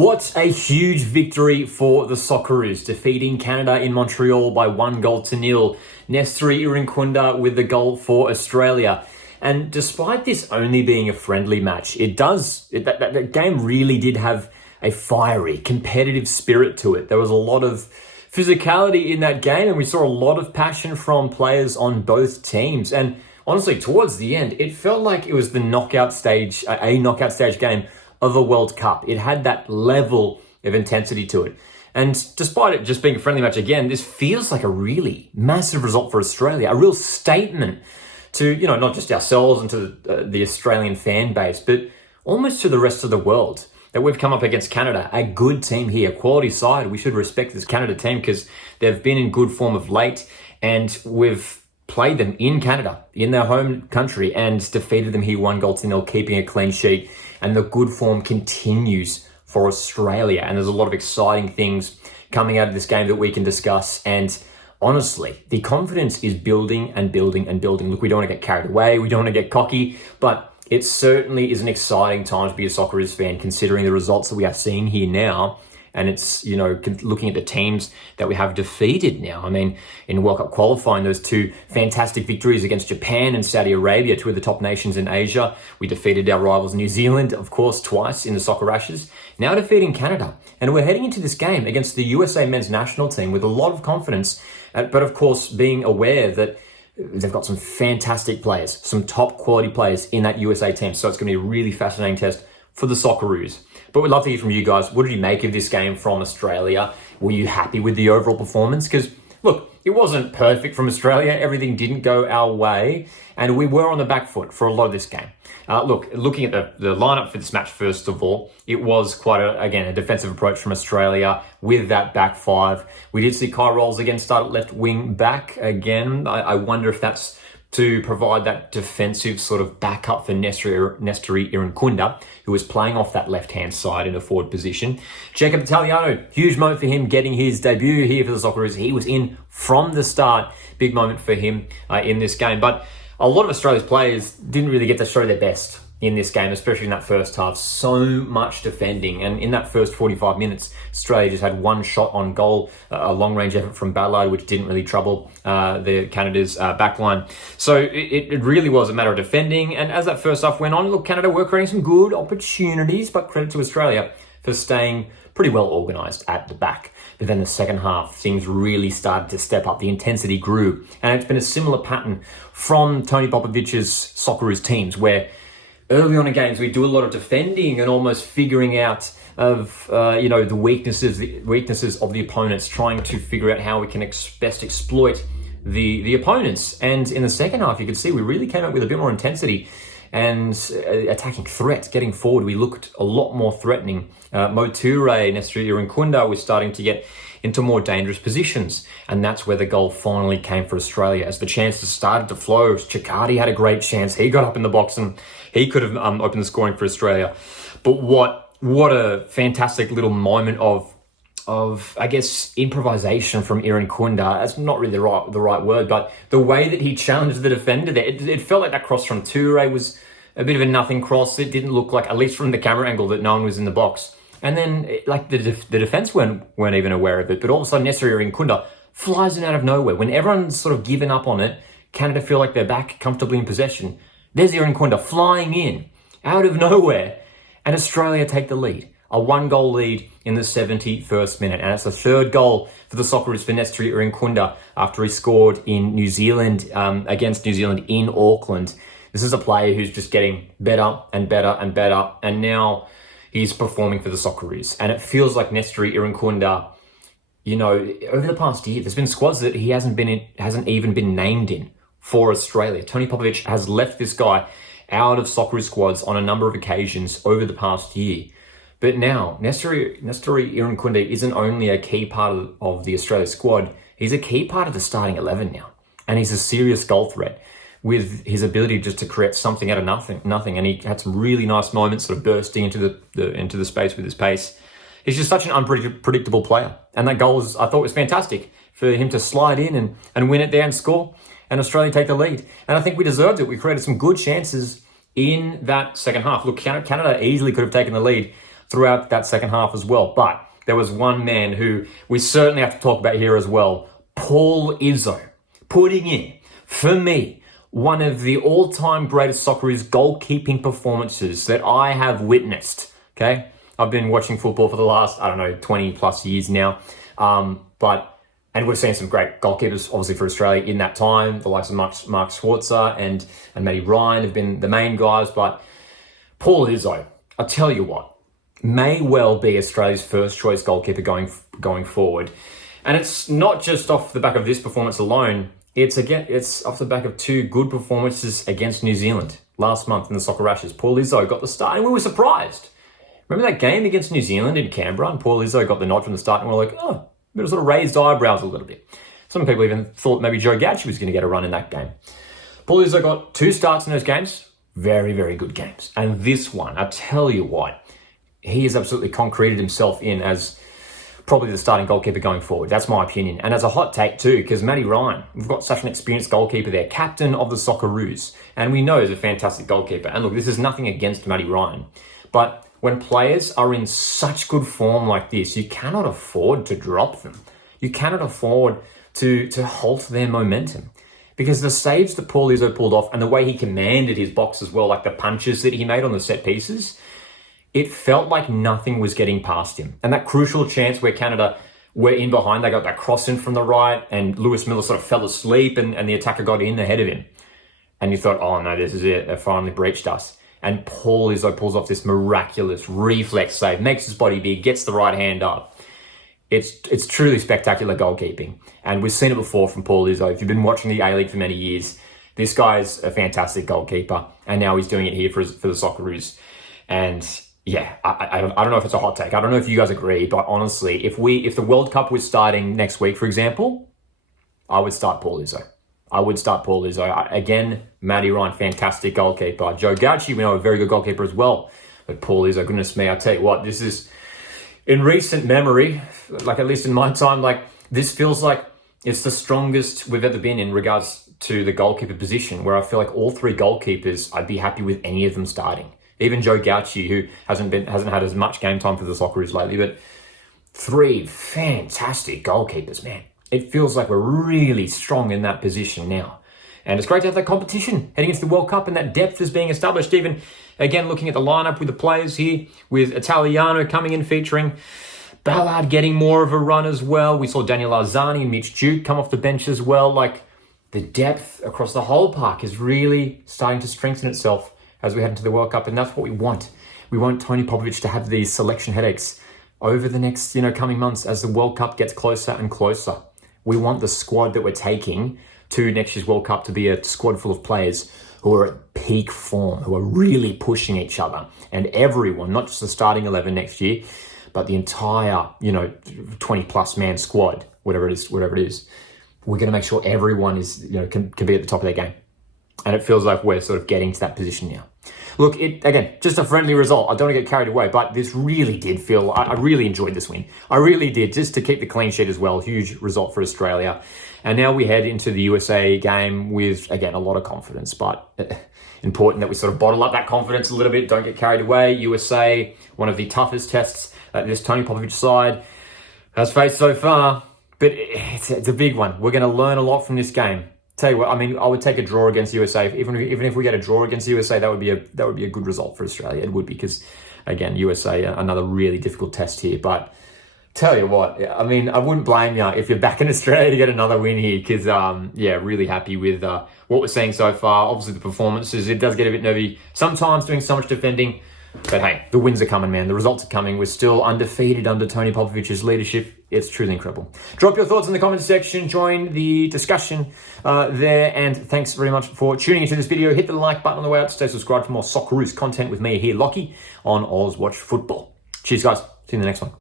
What a huge victory for the Socceroos, defeating Canada in Montreal by 1-0. Nestory Irankunda with the goal for Australia. And despite this only being a friendly match, that game really did have a fiery, competitive spirit to it. There was a lot of physicality in that game, and we saw a lot of passion from players on both teams. And honestly, towards the end, it felt like it was a knockout stage game of a World Cup. It had that level of intensity to it. And despite it just being a friendly match again, this feels like a really massive result for Australia, a real statement to, not just ourselves and to the Australian fan base, but almost to the rest of the world, that we've come up against Canada, a good team here, quality side. We should respect this Canada team because they've been in good form of late, and we've played them in Canada, in their home country, and defeated them here 1-0, keeping a clean sheet. And the good form continues for Australia. And there's a lot of exciting things coming out of this game that we can discuss. And honestly, the confidence is building and building and building. Look, we don't want to get carried away. We don't want to get cocky, but it certainly is an exciting time to be a Socceroos fan, considering the results that we are seeing here now. And it's, looking at the teams that we have defeated now. I mean, in World Cup qualifying, those two fantastic victories against Japan and Saudi Arabia, two of the top nations in Asia. We defeated our rivals New Zealand, of course, twice in the Soccer Ashes. Now defeating Canada. And we're heading into this game against the USA men's national team with a lot of confidence, but of course being aware that they've got some fantastic players, some top quality players in that USA team. So it's going to be a really fascinating test for the Socceroos. But we'd love to hear from you guys. What did you make of this game from Australia? Were you happy with the overall performance? Because, look, it wasn't perfect from Australia. Everything didn't go our way. And we were on the back foot for a lot of this game. Looking at the lineup for this match, first of all, it was quite, a defensive approach from Australia with that back five. We did see Kai Rolls again start at left wing back again. I wonder if that's to provide that defensive sort of backup for Nestory Irankunda, who was playing off that left-hand side in a forward position. Jacob Italiano, huge moment for him getting his debut here for the Socceroos. He was in from the start. Big moment for him in this game. But a lot of Australia's players didn't really get to show their best in this game, especially in that first half. So much defending. And in that first 45 minutes, Australia just had one shot on goal, a long-range effort from Ballard, which didn't really trouble Canada's backline. So it really was a matter of defending. And as that first half went on, look, Canada were creating some good opportunities, but credit to Australia for staying pretty well organised at the back. But then the second half, things really started to step up. The intensity grew. And it's been a similar pattern from Tony Popovic's Socceroos teams, where early on in games, we do a lot of defending and almost figuring out of, the weaknesses of the opponents, trying to figure out how we can best exploit the opponents. And in the second half, you could see we really came up with a bit more intensity and attacking threats, getting forward. We looked a lot more threatening. Nestory Irankunda was starting to get into more dangerous positions. And that's where the goal finally came for Australia. As the chances started to flow, Chicardi had a great chance. He got up in the box and he could have opened the scoring for Australia. But what a fantastic little moment of improvisation from Irankunda. That's not really the right word, but the way that he challenged the defender there, it felt like that cross from Toure was a bit of a nothing cross. It didn't look like, at least from the camera angle, that no one was in the box. And then, the defense weren't even aware of it, but all of a sudden, Nestory Irankunda flies in out of nowhere. When everyone's sort of given up on it, Canada feel like they're back comfortably in possession. There's Irankunda flying in out of nowhere, and Australia take the lead. A 1-goal lead in the 71st minute. And it's the third goal for the Socceroos for Nestory Irankunda after he scored in New Zealand, against New Zealand in Auckland. This is a player who's just getting better and better and better. And now he's performing for the Socceroos. And it feels like Nestory Irankunda, over the past year, there's been squads that he hasn't even been named in for Australia. Tony Popovic has left this guy out of Socceroos squads on a number of occasions over the past year. But now, Nestory Irankunda isn't only a key part of the Australia squad, he's a key part of the starting 11 now. And he's a serious goal threat with his ability just to create something out of nothing. And he had some really nice moments sort of bursting into the space with his pace. He's just such an unpredictable player. And that goal I thought was fantastic for him to slide in and win it there and score. And Australia take the lead. And I think we deserved it. We created some good chances in that second half. Look, Canada easily could have taken the lead throughout that second half as well. But there was one man who we certainly have to talk about here as well, Paul Izzo, putting in, for me, one of the all-time greatest Socceroos goalkeeping performances that I have witnessed, okay? I've been watching football for the last, 20 plus years now. And we've seen some great goalkeepers, obviously, for Australia in that time. The likes of Mark Schwarzer and Matty Ryan have been the main guys. But Paul Izzo, I'll tell you what, may well be Australia's first choice goalkeeper going forward. And it's not just off the back of this performance alone. It's off the back of two good performances against New Zealand last month in the Soccer Ashes. Paul Izzo got the start, and we were surprised. Remember that game against New Zealand in Canberra, and Paul Izzo got the nod from the start, and we're like, oh, it was sort of raised eyebrows a little bit. Some people even thought maybe Joe Gauci was going to get a run in that game. Paul Izzo got 2 starts in those games. Very, very good games. And this one, I tell you what, he has absolutely concreted himself in as probably the starting goalkeeper going forward. That's my opinion. And as a hot take too, because Matty Ryan, we've got such an experienced goalkeeper there, captain of the Socceroos, and we know he's a fantastic goalkeeper. And look, this is nothing against Matty Ryan, but when players are in such good form like this, you cannot afford to drop them. You cannot afford to halt their momentum. Because the saves that Paul Izzo pulled off and the way he commanded his box as well, like the punches that he made on the set pieces, it felt like nothing was getting past him. And that crucial chance where Canada were in behind, they got that cross in from the right and Lewis Miller sort of fell asleep and the attacker got in ahead of him. And you thought, oh no, this is it. They finally breached us. And Paul Izzo pulls off this miraculous reflex save, makes his body big, gets the right hand up. It's truly spectacular goalkeeping. And we've seen it before from Paul Izzo. If you've been watching the A-League for many years, this guy's a fantastic goalkeeper. And now he's doing it here for the Socceroos. And yeah, I don't know if it's a hot take. I don't know if you guys agree, but honestly, if the World Cup was starting next week, for example, I would start Paul Izzo. Again, Matty Ryan, fantastic goalkeeper. Joe Gauci, we know, a very good goalkeeper as well. But Paul Izzo, goodness me, I tell you what, this is, in recent memory, like at least in my time, like this feels like it's the strongest we've ever been in regards to the goalkeeper position, where I feel like all 3 goalkeepers, I'd be happy with any of them starting. Even Joe Gauci, who hasn't had as much game time for the Socceroos lately, but 3 fantastic goalkeepers, man. It feels like we're really strong in that position now. And it's great to have that competition heading into the World Cup, and that depth is being established. Even, again, looking at the lineup with the players here, with Italiano coming in featuring, Ballard getting more of a run as well. We saw Daniel Arzani and Mitch Duke come off the bench as well. Like, the depth across the whole park is really starting to strengthen itself as we head into the World Cup, and that's what we want. We want Tony Popovic to have these selection headaches over the next, coming months as the World Cup gets closer and closer. We want the squad that we're taking to next year's World Cup to be a squad full of players who are at peak form, who are really pushing each other. And everyone, not just the starting 11 next year, but the entire, 20-plus man squad, whatever it is. We're going to make sure everyone is, can be at the top of their game. And it feels like we're sort of getting to that position now. Look, again, just a friendly result. I don't want to get carried away, but this really did feel, I really enjoyed this win. I really did, just to keep the clean sheet as well. Huge result for Australia. And now we head into the USA game with, again, a lot of confidence, but important that we sort of bottle up that confidence a little bit. Don't get carried away. USA, one of the toughest tests that this Tony Popovic side has faced so far, but it's a big one. We're going to learn a lot from this game. Tell you what, I would take a draw against USA. Even if we get a draw against USA, that would be a good result for Australia. It would be, because again, USA, another really difficult test here. But tell you what, I wouldn't blame you if you're back in Australia to get another win here, because really happy with what we're seeing so far. Obviously, the performances, it does get a bit nervy sometimes doing so much defending. But hey, the wins are coming, man. The results are coming. We're still undefeated under Tony Popovic's leadership. It's truly incredible. Drop your thoughts in the comments section. Join the discussion there. And thanks very much for tuning into this video. Hit the like button on the way out. Stay subscribed for more Socceroos content with me here, Lockie, on Oz Watch Football. Cheers, guys. See you in the next one.